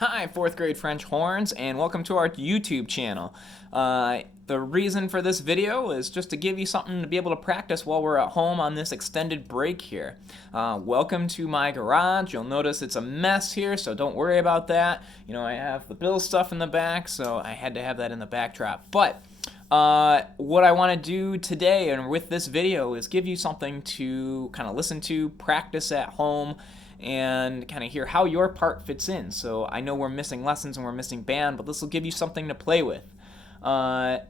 Hi, 4th grade French horns, and welcome to our YouTube channel. The reason for this video is just to give you something to be able to practice while we're at home on this extended break here. Welcome to my garage. You'll notice it's a mess here, so don't worry about that. You know, I have the Bill stuff in the back, so I had to have that in the backdrop. But what I want to do today and with this video is give you something to kind of listen to, practice at home, and kind of hear how your part fits in. So I know we're missing lessons and we're missing band, but this will give you something to play with.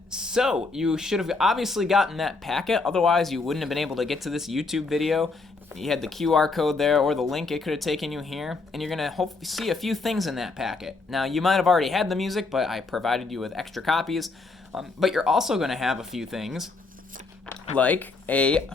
So you should have obviously gotten that packet, otherwise you wouldn't have been able to get to this YouTube video. You had the QR code there or the link it could have taken you here, and you're going to hopefully see a few things in that packet. Now you might have already had the music, but I provided you with extra copies. But you're also going to have a few things like a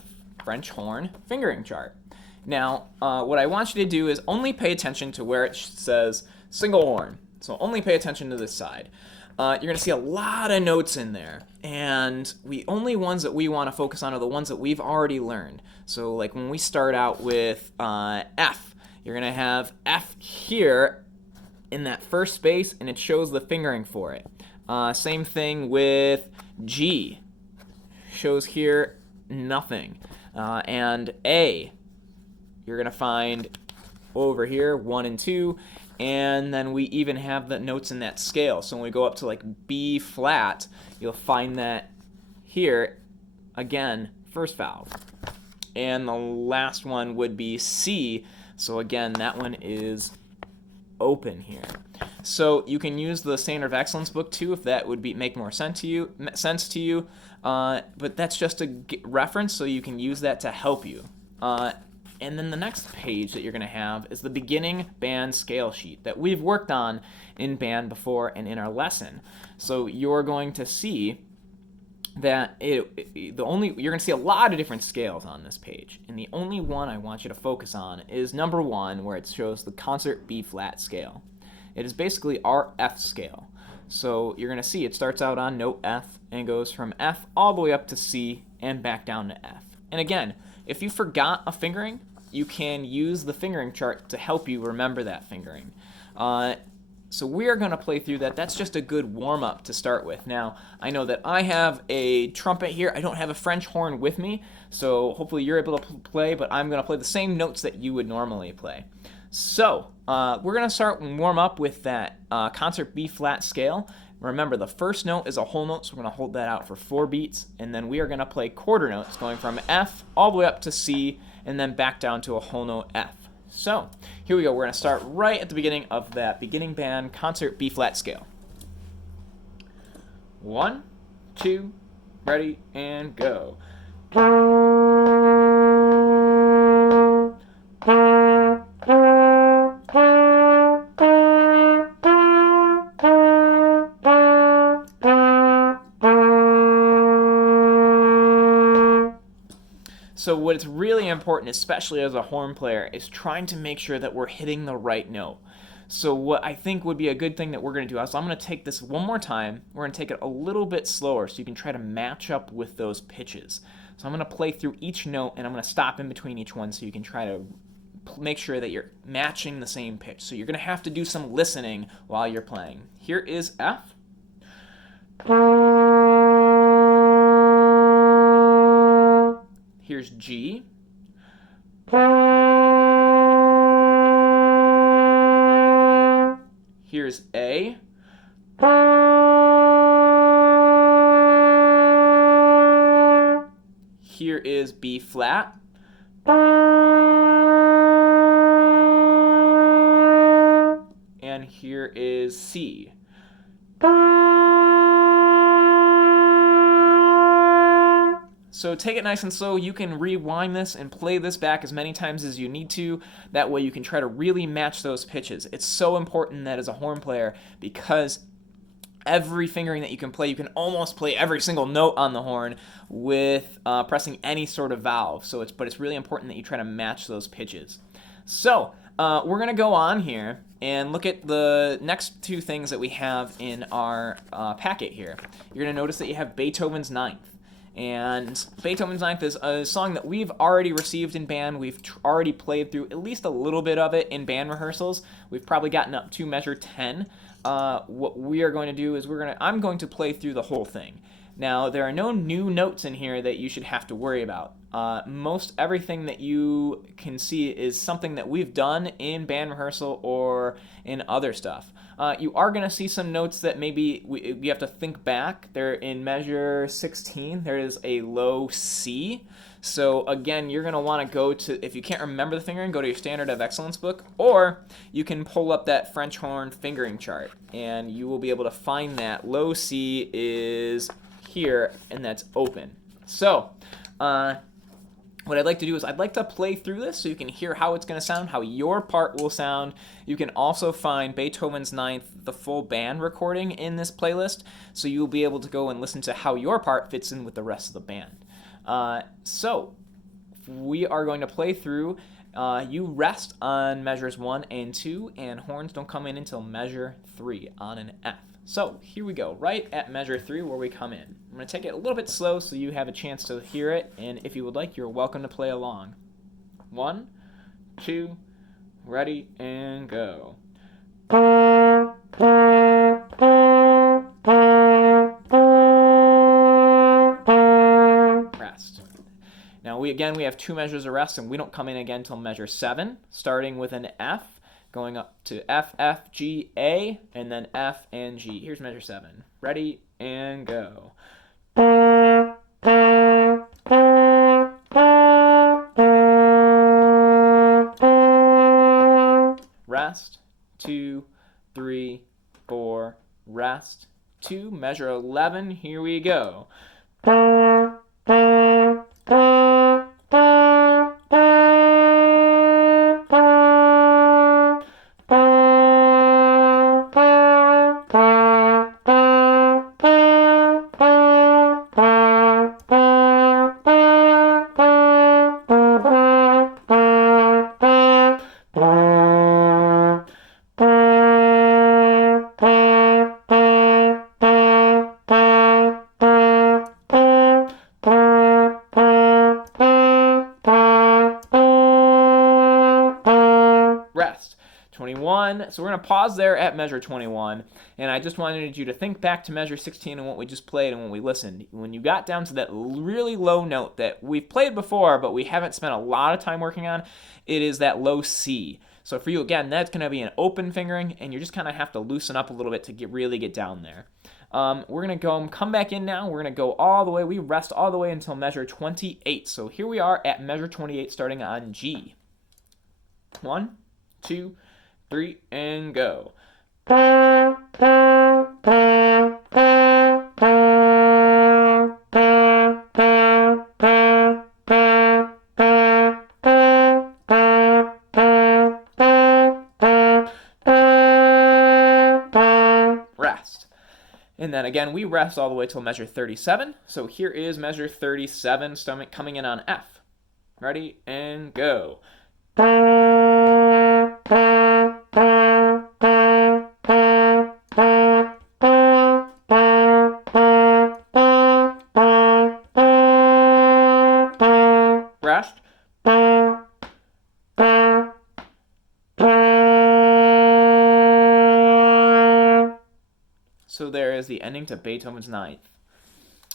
French horn fingering chart. Now, what I want you to do is only pay attention to where it says single horn. So only pay attention to this side. You're going to see a lot of notes in there, and the only ones that we want to focus on are the ones that we've already learned. So like when we start out with F, you're going to have F here in that first space, and it shows the fingering for it. Same thing with G. Shows here nothing. And A, you're going to find over here 1 and 2, and then we even have the notes in that scale. So when we go up to like B flat, you'll find that here, again, first valve. And the last one would be C. So again, that one is open here. So you can use the Standard of Excellence book too if that would make more sense to you. But that's just a reference, so you can use that to help you. And then the next page that you're going to have is the beginning band scale sheet that we've worked on in band before and in our lesson. So you're going to see that you're going to see a lot of different scales on this page, and the only one I want you to focus on is number 1, where it shows the concert B flat scale. It is basically our F scale. So you're going to see it starts out on note F and goes from F all the way up to C and back down to F. And again, if you forgot a fingering, you can use the fingering chart to help you remember that fingering. So we are going to play through that. That's just a good warm-up to start with. Now, I know that I have a trumpet here. I don't have a French horn with me, so hopefully you're able to play, but I'm going to play the same notes that you would normally play. So we're going to start and warm up with that concert B flat scale. Remember, the first note is a whole note, so we're going to hold that out for 4 beats, and then we are going to play quarter notes going from F all the way up to C, and then back down to a whole note F. So here we go. We're going to start right at the beginning of that beginning band concert B flat scale. 1, 2, ready, and go. So what's really important, especially as a horn player, is trying to make sure that we're hitting the right note. So what I think would be a good thing that we're going to do is I'm going to take this one more time. We're going to take it a little bit slower so you can try to match up with those pitches. So I'm going to play through each note, and I'm going to stop in between each one so you can try to make sure that you're matching the same pitch. So you're going to have to do some listening while you're playing. Here is F. Here's G. Here's A. Here is B flat. And here is C. So take it nice and slow. You can rewind this and play this back as many times as you need to. That way you can try to really match those pitches. It's so important that as a horn player, because every fingering that you can play, you can almost play every single note on the horn with pressing any sort of valve. But it's really important that you try to match those pitches. So we're going to go on here and look at the next 2 things that we have in our packet here. You're going to notice that you have Beethoven's Ninth. And Beethoven's Ninth is a song that we've already received in band. We've already played through at least a little bit of it in band rehearsals. We've probably gotten up to measure 10. What we are going to do is I'm going to play through the whole thing. Now, there are no new notes in here that you should have to worry about. Most everything that you can see is something that we've done in band rehearsal or in other stuff. You are going to see some notes that maybe you have to think back. They're in measure 16. There is a low C. So again, you're going to want to go to, if you can't remember the fingering, go to your Standard of Excellence book, or you can pull up that French horn fingering chart, and you will be able to find that. Low C is here, and that's open. So what I'd like to do is I'd like to play through this so you can hear how it's going to sound, how your part will sound. You can also find Beethoven's Ninth, the full band recording, in this playlist, so you'll be able to go and listen to how your part fits in with the rest of the band. So we are going to play through. You rest on measures 1 and 2, and horns don't come in until measure 3 on an F. So here we go, right at measure 3 where we come in. I'm going to take it a little bit slow so you have a chance to hear it, and if you would like, you're welcome to play along. 1, 2, ready, and go. Rest. Now we have 2 measures of rest, and we don't come in again until measure 7, starting with an F, going up to F, F, G, A, and then F and G. Here's measure 7. Ready, and go. Rest, 2, 3, 4, rest, 2, measure 11, here we go. Rest. 21. So we're going to pause there at measure 21, and I just wanted you to think back to measure 16 and what we just played and when we listened. When you got down to that really low note that we've played before but we haven't spent a lot of time working on, it is that low C. So for you, again, that's going to be an open fingering, and you just kind of have to loosen up a little bit to really get down there. We're going to come back in now. We're going to go all the way. We rest all the way until measure 28. So here we are at measure 28 starting on G. 1, 2, 3, and go. Rest. And then again, we rest all the way till measure 37. So here is measure 37, stomach coming in on F. Ready, and go. Rest. So there is the ending to Beethoven's Ninth.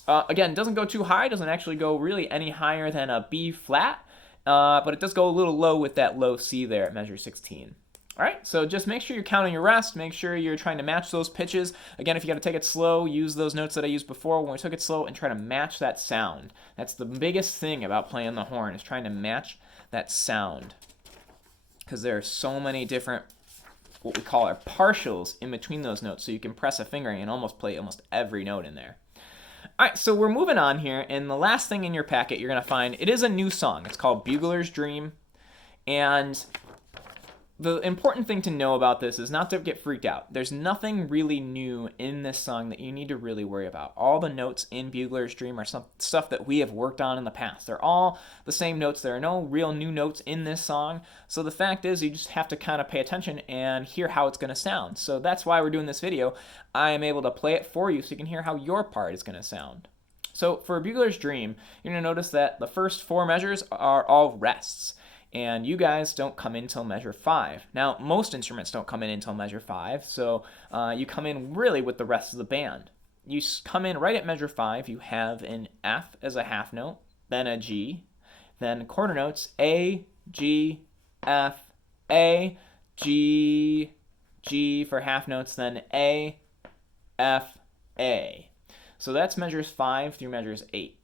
Again, it doesn't go too high, doesn't actually go really any higher than a B flat, but it does go a little low with that low C there at measure 16. All right, so just make sure you're counting your rest, make sure you're trying to match those pitches. Again, if you got to take it slow, use those notes that I used before when we took it slow and try to match that sound. That's the biggest thing about playing the horn, is trying to match that sound, because there are so many different, what we call our partials in between those notes, so you can press a fingering and almost play almost every note in there. All right, so we're moving on here, and the last thing in your packet you're going to find, it is a new song. It's called Buglers Dream, and the important thing to know about this is not to get freaked out. There's nothing really new in this song that you need to really worry about. All the notes in Bugler's Dream are some stuff that we have worked on in the past. They're all the same notes. There are no real new notes in this song. So the fact is, you just have to kind of pay attention and hear how it's going to sound. So that's why we're doing this video. I am able to play it for you so you can hear how your part is going to sound. So for Bugler's Dream, you're going to notice that the first 4 measures are all rests. And you guys don't come in until measure 5. Now, most instruments don't come in until measure 5, so you come in really with the rest of the band. You come in right at measure 5, you have an F as a half note, then a G, then quarter notes A, G, F, A, G, G for half notes, then A, F, A. So that's measures 5 through measures 8.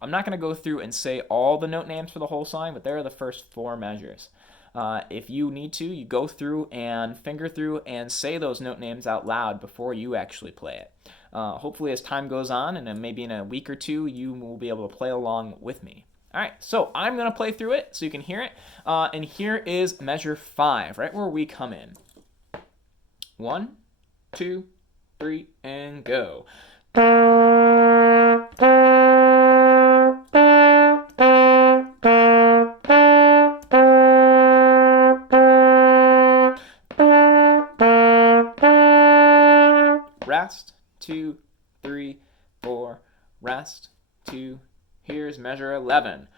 I'm not going to go through and say all the note names for the whole song, but there are the first 4 measures. If you need to, you go through and finger through and say those note names out loud before you actually play it. Hopefully as time goes on, and then maybe in a week or 2, you will be able to play along with me. All right, so I'm going to play through it so you can hear it. And here is measure 5, right where we come in. 1, 2, 3, and go. Rest, 2, 3, 4, rest, 2, here's measure 11.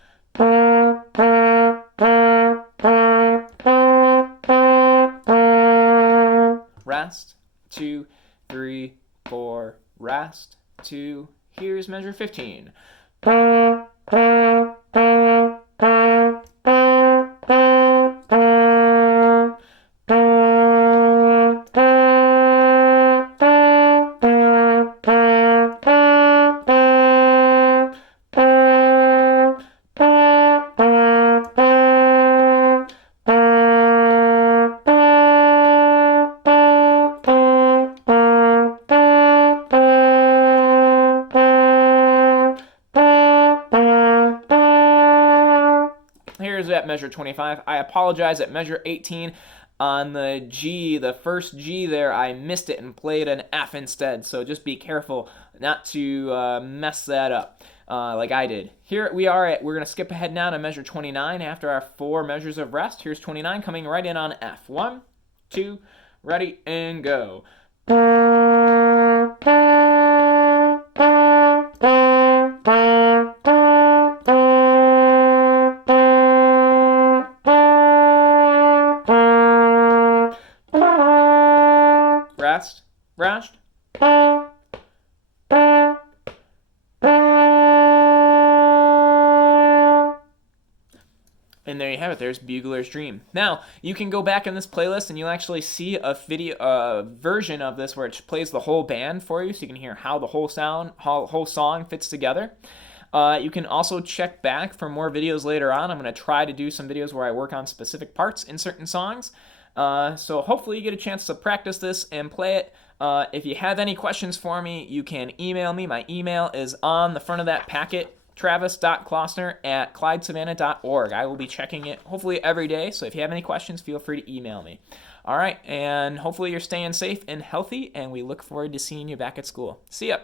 Rest, 2, 3, 4, rest, 2, here's measure 15. Here's at measure 25. I apologize, at measure 18 on the G, the first G there, I missed it and played an F instead. So just be careful not to mess that up like I did. Here we are we're going to skip ahead now to measure 29 after our 4 measures of rest. Here's 29 coming right in on F. 1, 2, ready, and go. Rest, rest. And there you have it. There's Bugler's Dream. Now, you can go back in this playlist and you'll actually see a version of this where it plays the whole band for you so you can hear how the whole song fits together. You can also check back for more videos later on. I'm going to try to do some videos where I work on specific parts in certain songs. So hopefully you get a chance to practice this and play it. If you have any questions for me, you can email me. My email is on the front of that packet, travis.klossner@clydesavannah.org. I will be checking it hopefully every day, so if you have any questions, feel free to email me. All right, and hopefully you're staying safe and healthy, and we look forward to seeing you back at school. See ya!